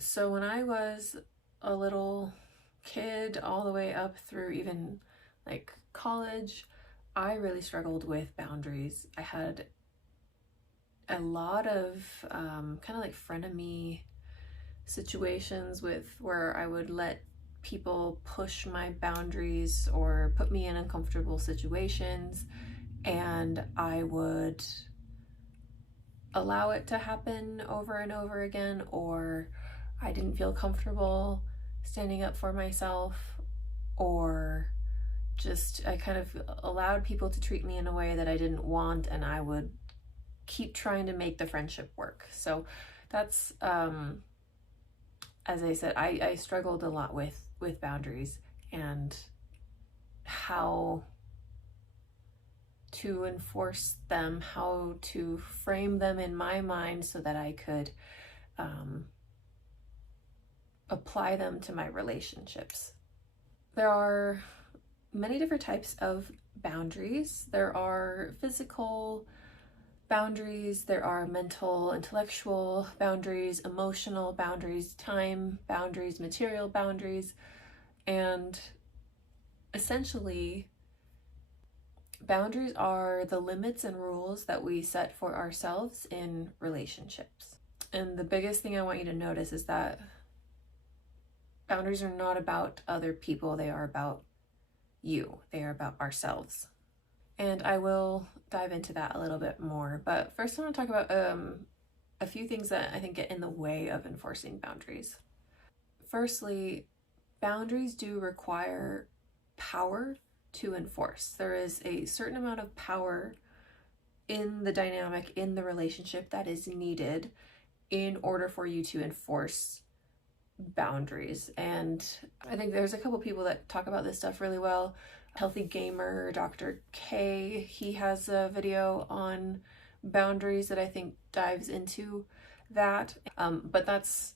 So when I was a little kid, all the way up through even like college, I really struggled with boundaries. I had a lot of kind of like frenemy situations with where I would let people push my boundaries or put me in uncomfortable situations, and I would allow it to happen over and over again, or I didn't feel comfortable standing up for myself, or just I kind of allowed people to treat me in a way that I didn't want, and I would keep trying to make the friendship work. So that's as I said, I struggled a lot with boundaries and how to enforce them, how to frame them in my mind so that I could apply them to my relationships. There are many different types of boundaries. There are physical boundaries, there are mental, intellectual boundaries, emotional boundaries, time boundaries, material boundaries, and essentially, boundaries are the limits and rules that we set for ourselves in relationships. And the biggest thing I want you to notice is that boundaries are not about other people, they are about you, they are about ourselves. And I will dive into that a little bit more. But first, I want to talk about a few things that I think get in the way of enforcing boundaries. Firstly, boundaries do require power to enforce. There is a certain amount of power in the dynamic, in the relationship, that is needed in order for you to enforce boundaries. And I think there's a couple people that talk about this stuff really well. Healthy Gamer, Dr. K, he has a video on boundaries that I think dives into that. But that's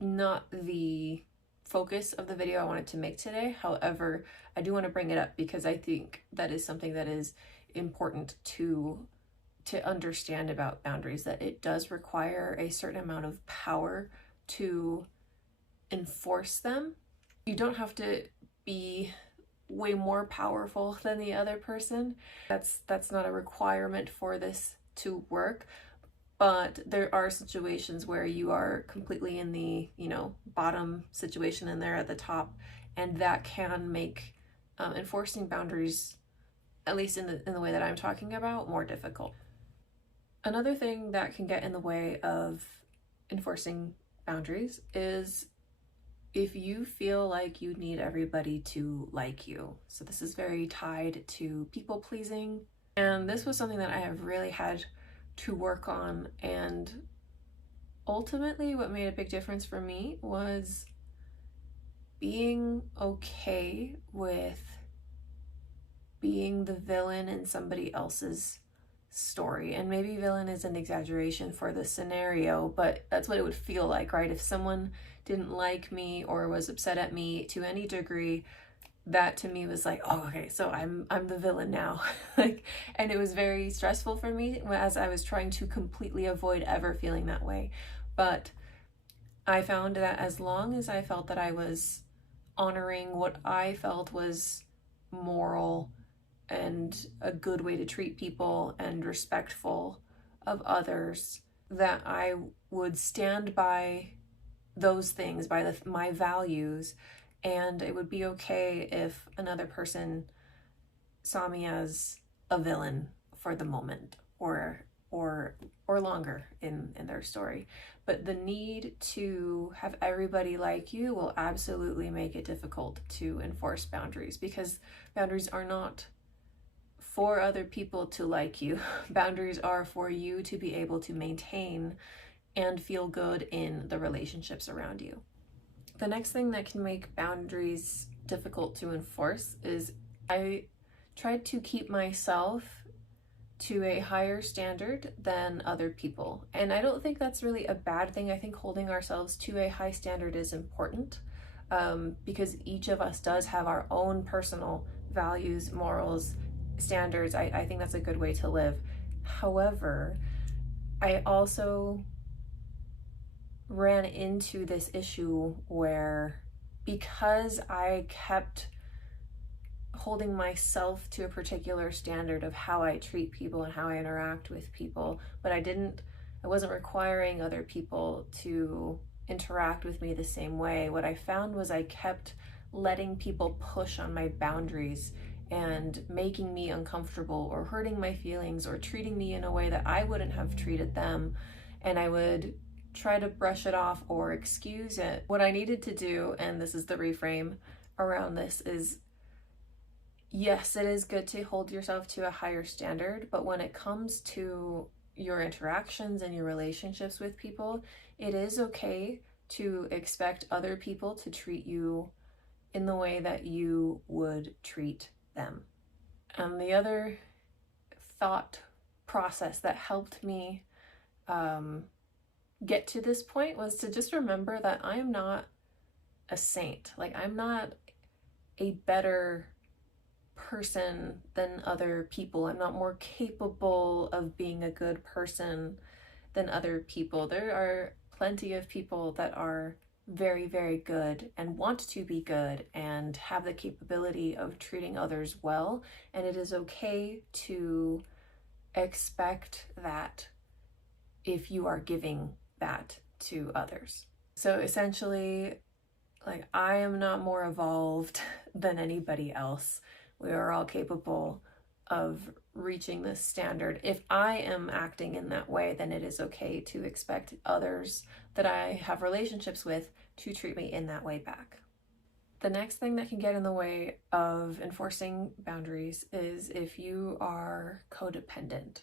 not the focus of the video I wanted to make today. However, I do want to bring it up because I think that is something that is important to understand about boundaries, that it does require a certain amount of power to enforce them. You don't have to be way more powerful than the other person. That's not a requirement for this to work. But there are situations where you are completely in the, bottom situation and they're at the top, and that can make enforcing boundaries, at least in the way that I'm talking about, more difficult. Another thing that can get in the way of enforcing boundaries is if you feel like you need everybody to like you. So this is very tied to people pleasing. And this was something that I have really had to work on. And ultimately, what made a big difference for me was being okay with being the villain in somebody else's story. And maybe villain is an exaggeration for the scenario, but that's what it would feel like, right? If someone didn't like me or was upset at me to any degree, that to me was like, oh, okay, so I'm the villain now. And it was very stressful for me as I was trying to completely avoid ever feeling that way. But I found that as long as I felt that I was honoring what I felt was moral and a good way to treat people and respectful of others, that I would stand by those things, by my values, and it would be okay if another person saw me as a villain for the moment or longer in their story. But the need to have everybody like you will absolutely make it difficult to enforce boundaries, because boundaries are not for other people to like you. Boundaries are for you to be able to maintain and feel good in the relationships around you. The next thing that can make boundaries difficult to enforce is I tried to keep myself to a higher standard than other people. And I don't think that's really a bad thing. I think holding ourselves to a high standard is important, because each of us does have our own personal values, morals, standards. I think that's a good way to live. However, I also ran into this issue where, because I kept holding myself to a particular standard of how I treat people and how I interact with people, but I wasn't requiring other people to interact with me the same way. What I found was I kept letting people push on my boundaries and making me uncomfortable or hurting my feelings or treating me in a way that I wouldn't have treated them. And I would try to brush it off or excuse it. What I needed to do, and this is the reframe around this, is yes, it is good to hold yourself to a higher standard, but when it comes to your interactions and your relationships with people, it is okay to expect other people to treat you in the way that you would treat them. And the other thought process that helped me get to this point was to just remember that I am not a saint. Like, I'm not a better person than other people. I'm not more capable of being a good person than other people. There are plenty of people that are very, very good and want to be good and have the capability of treating others well. And it is okay to expect that if you are giving that to others. So essentially, like, I am not more evolved than anybody else. We are all capable of reaching this standard. If I am acting in that way, then it is okay to expect others that I have relationships with to treat me in that way back. The next thing that can get in the way of enforcing boundaries is if you are codependent.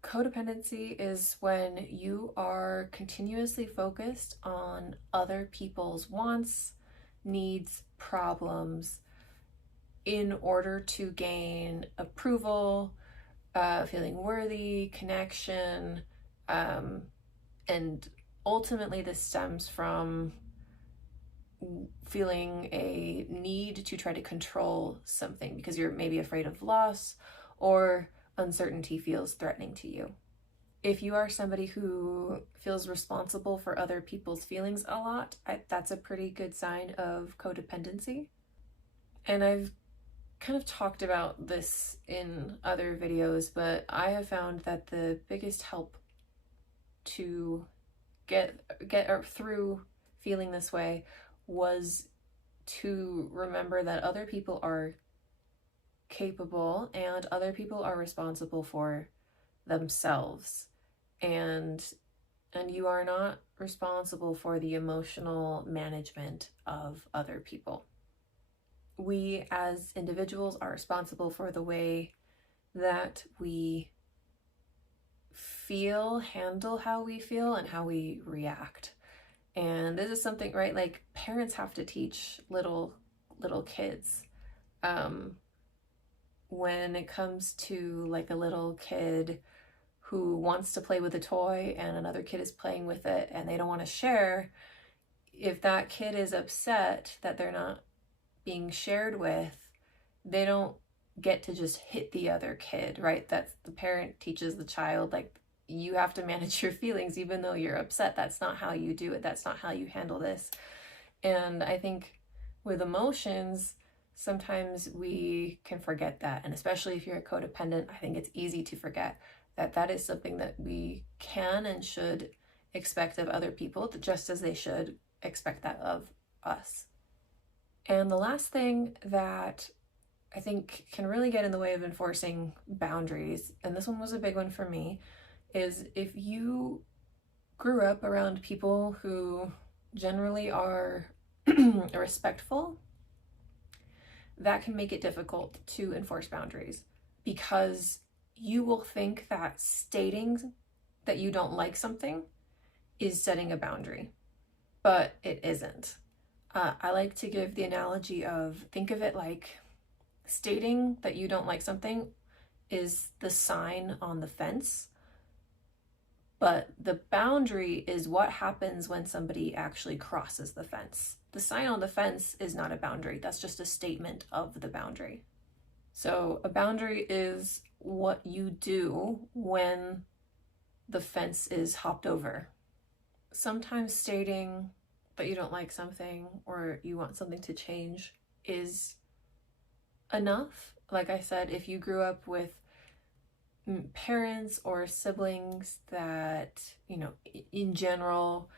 Codependency is when you are continuously focused on other people's wants, needs, problems in order to gain approval, feeling worthy, connection, and ultimately this stems from feeling a need to try to control something because you're maybe afraid of loss or uncertainty feels threatening to you. If you are somebody who feels responsible for other people's feelings a lot, that's a pretty good sign of codependency. And I've kind of talked about this in other videos, but I have found that the biggest help to get through feeling this way was to remember that other people are capable and other people are responsible for themselves, and you are not responsible for the emotional management of other people. We as individuals are responsible for the way that we feel, handle how we feel, and how we react. And this is something, right, like parents have to teach little kids. When it comes to like a little kid who wants to play with a toy and another kid is playing with it and they don't want to share, if that kid is upset that they're not being shared with, they don't get to just hit the other kid, right? That's the parent teaches the child, like, you have to manage your feelings even though you're upset. That's not how you do it. That's not how you handle this. And I think with emotions, sometimes we can forget that. And especially if you're a codependent, I think it's easy to forget that that is something that we can and should expect of other people, just as they should expect that of us. And the last thing that I think can really get in the way of enforcing boundaries, and this one was a big one for me, is if you grew up around people who generally are respectful, that can make it difficult to enforce boundaries because you will think that stating that you don't like something is setting a boundary, but it isn't. I like to give the analogy of, think of it like stating that you don't like something is the sign on the fence, but the boundary is what happens when somebody actually crosses the fence. The sign on the fence is not a boundary. That's just a statement of the boundary. So a boundary is what you do when the fence is hopped over. sometimes stating that you don't like something or you want something to change is enough. Like I said, if you grew up with parents or siblings that, in general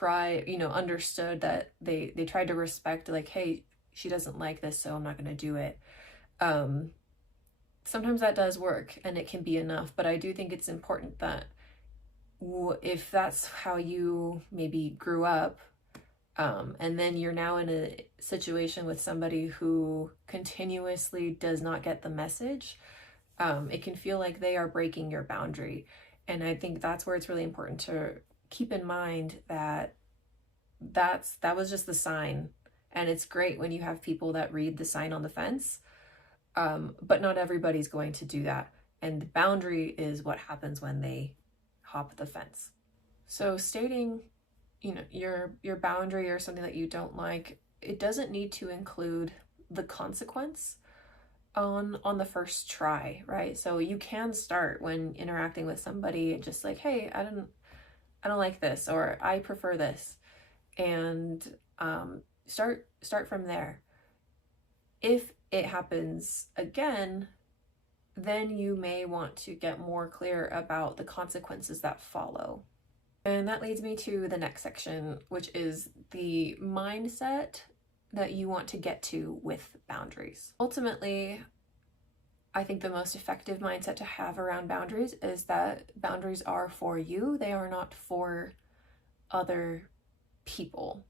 understood that they tried to respect, like, hey, she doesn't like this, so I'm not going to do it. Sometimes that does work and it can be enough, but I do think it's important that if that's how you maybe grew up, and then you're now in a situation with somebody who continuously does not get the message, it can feel like they are breaking your boundary. And I think that's where it's really important to keep in mind that that was just the sign. And it's great when you have people that read the sign on the fence, but not everybody's going to do that. And the boundary is what happens when they hop the fence. So stating, your boundary or something that you don't like, it doesn't need to include the consequence on the first try, right? So you can start when interacting with somebody just like, hey, I don't like this, or I prefer this, and start from there. If it happens again, then you may want to get more clear about the consequences that follow. And that leads me to the next section, which is the mindset that you want to get to with boundaries. Ultimately, I think the most effective mindset to have around boundaries is that boundaries are for you. They are not for other people.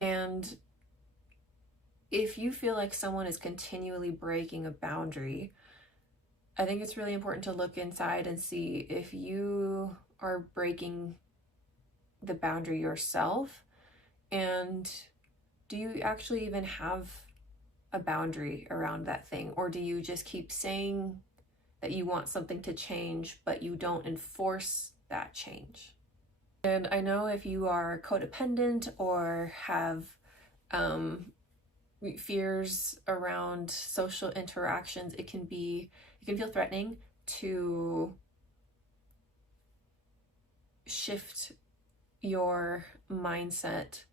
And if you feel like someone is continually breaking a boundary, I think it's really important to look inside and see if you are breaking the boundary yourself, and do you actually even have a boundary around that thing, or do you just keep saying that you want something to change but you don't enforce that change? And I know if you are codependent or have fears around social interactions, it can feel threatening to shift your mindset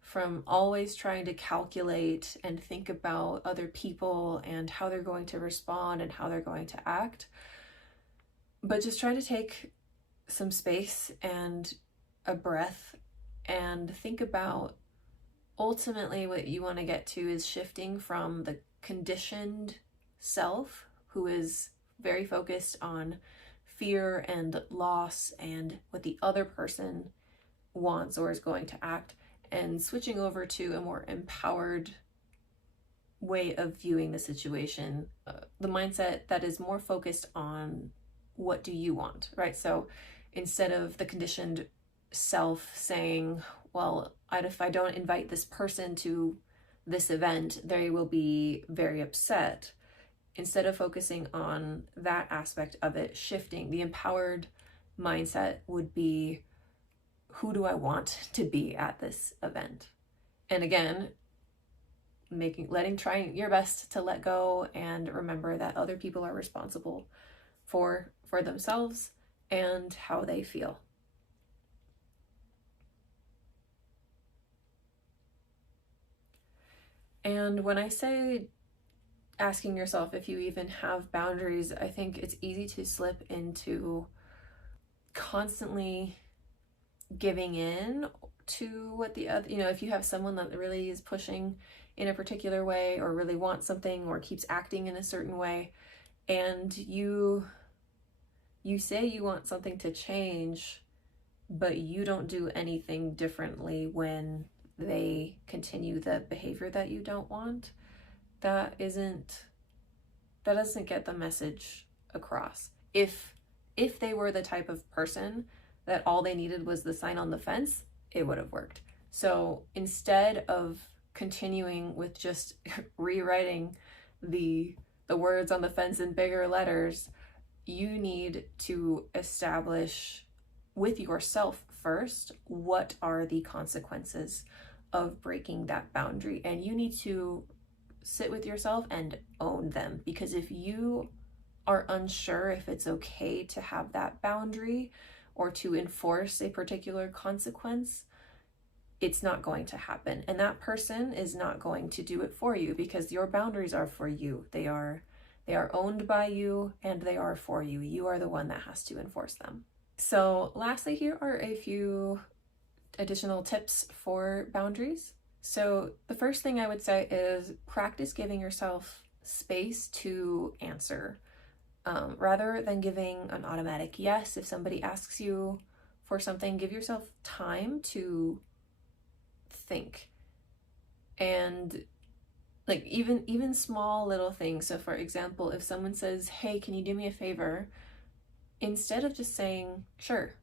from always trying to calculate and think about other people and how they're going to respond and how they're going to act, but just try to take some space and a breath and think about ultimately what you want to get to is shifting from the conditioned self who is very focused on fear and loss and what the other person wants or is going to act, and switching over to a more empowered way of viewing the situation, the mindset that is more focused on what do you want, right? So instead of the conditioned self saying, well, if I don't invite this person to this event, they will be very upset. Instead of focusing on that aspect of it, shifting, the empowered mindset would be, who do I want to be at this event? And again, trying your best to let go and remember that other people are responsible for themselves and how they feel. And when I say asking yourself if you even have boundaries, I think it's easy to slip into constantly giving in to what the other, if you have someone that really is pushing in a particular way or really wants something or keeps acting in a certain way, and you say you want something to change, but you don't do anything differently when they continue the behavior that you don't want, that doesn't get the message across. If they were the type of person that all they needed was the sign on the fence, it would have worked. So instead of continuing with just rewriting the words on the fence in bigger letters, you need to establish with yourself first, what are the consequences of breaking that boundary? And you need to sit with yourself and own them, because if you are unsure if it's okay to have that boundary, or to enforce a particular consequence, it's not going to happen. And that person is not going to do it for you, because your boundaries are for you. They are owned by you, and they are for you. You are the one that has to enforce them. So lastly, here are a few additional tips for boundaries. So the first thing I would say is practice giving yourself space to answer. Rather than giving an automatic yes, if somebody asks you for something, give yourself time to think. And like even small little things. So for example, if someone says, hey, can you do me a favor? Instead of just saying, sure,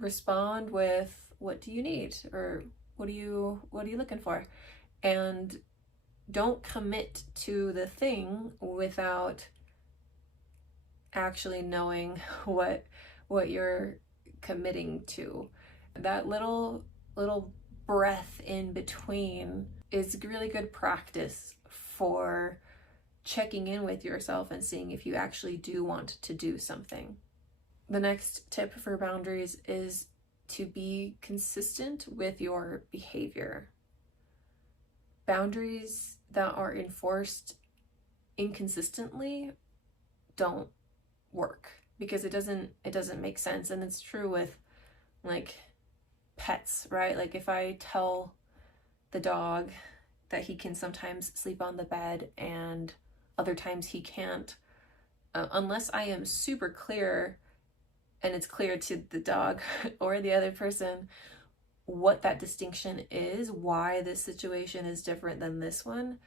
respond with, what do you need? Or what are you looking for? And don't commit to the thing without actually knowing what you're committing to. That little breath in between is really good practice for checking in with yourself and seeing if you actually do want to do something. The next tip for boundaries is to be consistent with your behavior. Boundaries that are enforced inconsistently don't work, because it doesn't make sense. And it's true with like pets, right? Like if I tell the dog that he can sometimes sleep on the bed and other times he can't, unless I am super clear and it's clear to the dog or the other person what that distinction is, why this situation is different than this one,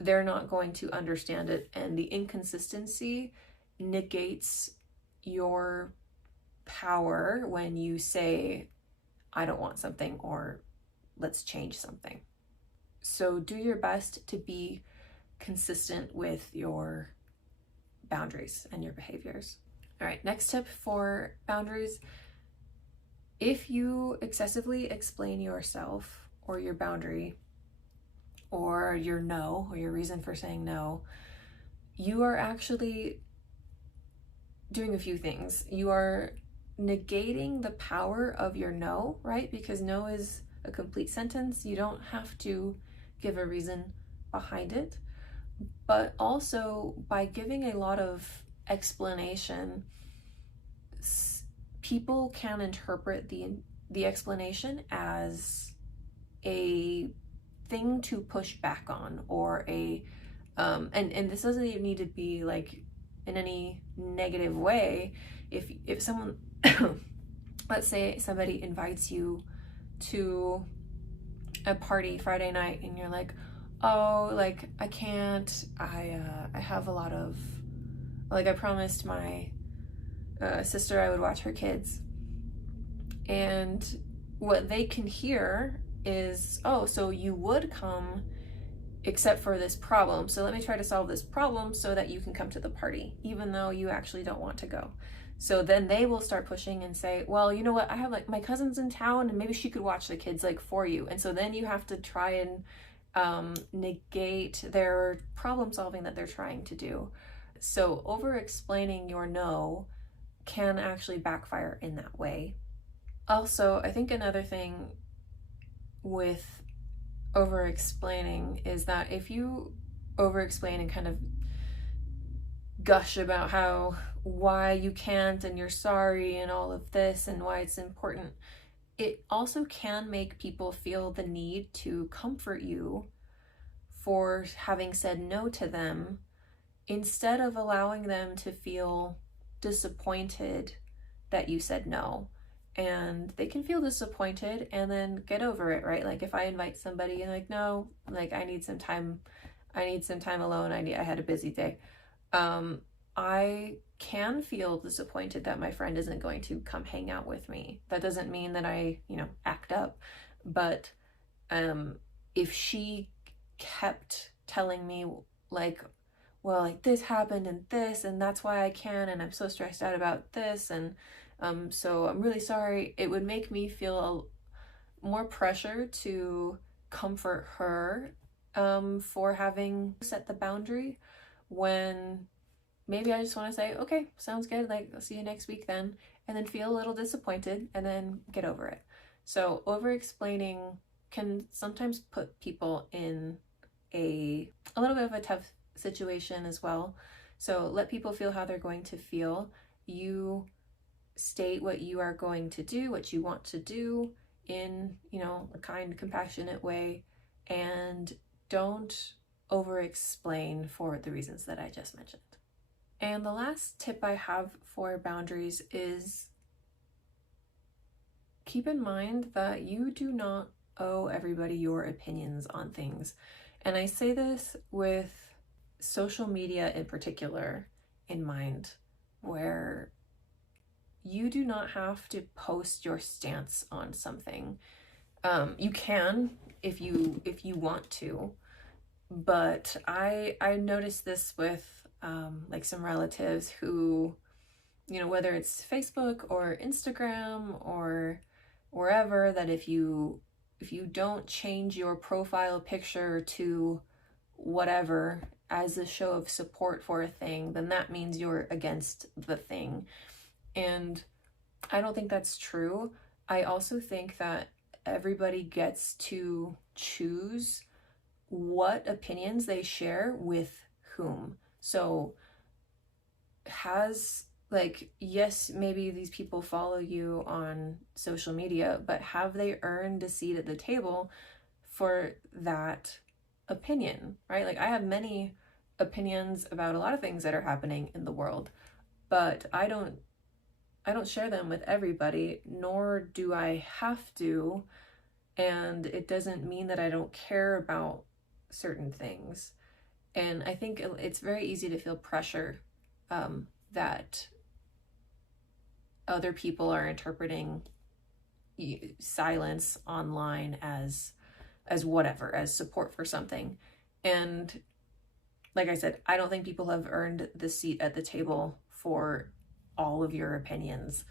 they're not going to understand it. And the inconsistency negates your power when you say, I don't want something, or let's change something. So do your best to be consistent with your boundaries and your behaviors. All right, next tip for boundaries. If you excessively explain yourself or your boundary or your no, or your reason for saying no, you are actually doing a few things. You are negating the power of your no, right? Because no is a complete sentence. You don't have to give a reason behind it. But also, by giving a lot of explanation, people can interpret the explanation as a thing to push back on, or a and this doesn't even need to be like in any negative way. If someone let's say somebody invites you to a party Friday night and you're like, oh, like I can't, I have a lot of, like, I promised my sister I would watch her kids. And what they can hear is, oh, so you would come except for this problem. So let me try to solve this problem so that you can come to the party, even though you actually don't want to go. So then they will start pushing and say, well, you know what? I have like my cousin's in town and maybe she could watch the kids like for you. And so then you have to try and negate their problem solving that they're trying to do. So over explaining your no can actually backfire in that way. Also, I think another thing with over explaining is that if you over explain and kind of gush about why you can't and you're sorry and all of this and why it's important, it also can make people feel the need to comfort you for having said no to them, instead of allowing them to feel disappointed that you said no. And they can feel disappointed and then get over it, right? Like if I invite somebody and like, no, like I need some time alone. I had a busy day. I can feel disappointed that my friend isn't going to come hang out with me. That doesn't mean that I, act up, but if she kept telling me like, well, like this happened and that's why I can, and I'm so stressed out about this, and so I'm really sorry, it would make me feel more pressure to comfort her for having set the boundary, when maybe I just want to say, okay, sounds good, like I'll see you next week then, and then feel a little disappointed and then get over it. So over explaining can sometimes put people in a little bit of a tough situation as well. So let people feel how they're going to feel. You state what you are going to do, what you want to do in, a kind, compassionate way, and don't over explain for the reasons that I just mentioned. And the last tip I have for boundaries is keep in mind that you do not owe everybody your opinions on things. And I say this with social media in particular in mind, where you do not have to post your stance on something. You can if you want to, but I noticed this with like some relatives who, whether it's Facebook or Instagram or wherever, that if you don't change your profile picture to whatever as a show of support for a thing, then that means you're against the thing. And I don't think that's true. I also think that everybody gets to choose what opinions they share with whom. So yes, maybe these people follow you on social media, but have they earned a seat at the table for that opinion, right? Like, I have many opinions about a lot of things that are happening in the world, but I don't share them with everybody, nor do I have to. And it doesn't mean that I don't care about certain things. And I think it's very easy to feel pressure that other people are interpreting silence online as whatever, as support for something. And like I said, I don't think people have earned the seat at the table for all of your opinions.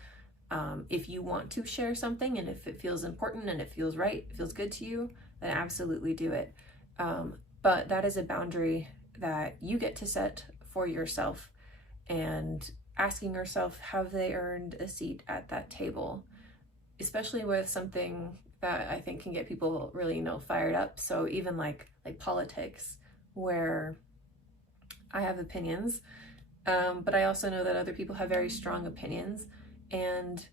If you want to share something, and if it feels important and it feels right, it feels good to you, then absolutely do it. But that is a boundary that you get to set for yourself, and asking yourself, have they earned a seat at that table? Especially with something that I think can get people really, fired up. So even like politics, where I have opinions, but I also know that other people have very strong opinions, and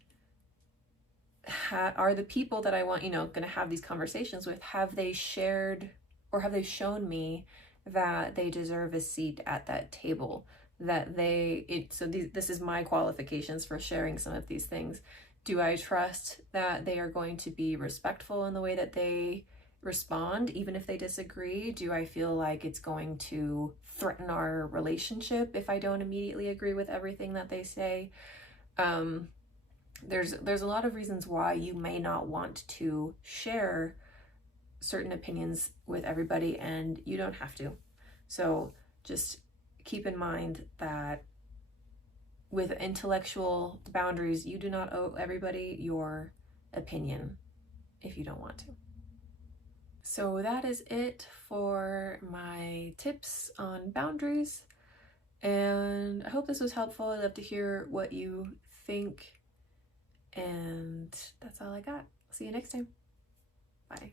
are the people that I want, going to have these conversations with, have they shared or have they shown me that they deserve a seat at that table? This is my qualifications for sharing some of these things. Do I trust that they are going to be respectful in the way that they respond, even if they disagree? Do I feel like it's going to threaten our relationship if I don't immediately agree with everything that they say? There's a lot of reasons why you may not want to share certain opinions with everybody, and you don't have to. So just keep in mind that with intellectual boundaries, you do not owe everybody your opinion if you don't want to. So that is it for my tips on boundaries, and I hope this was helpful. I'd love to hear what you think, and that's all I got. See you next time. Bye.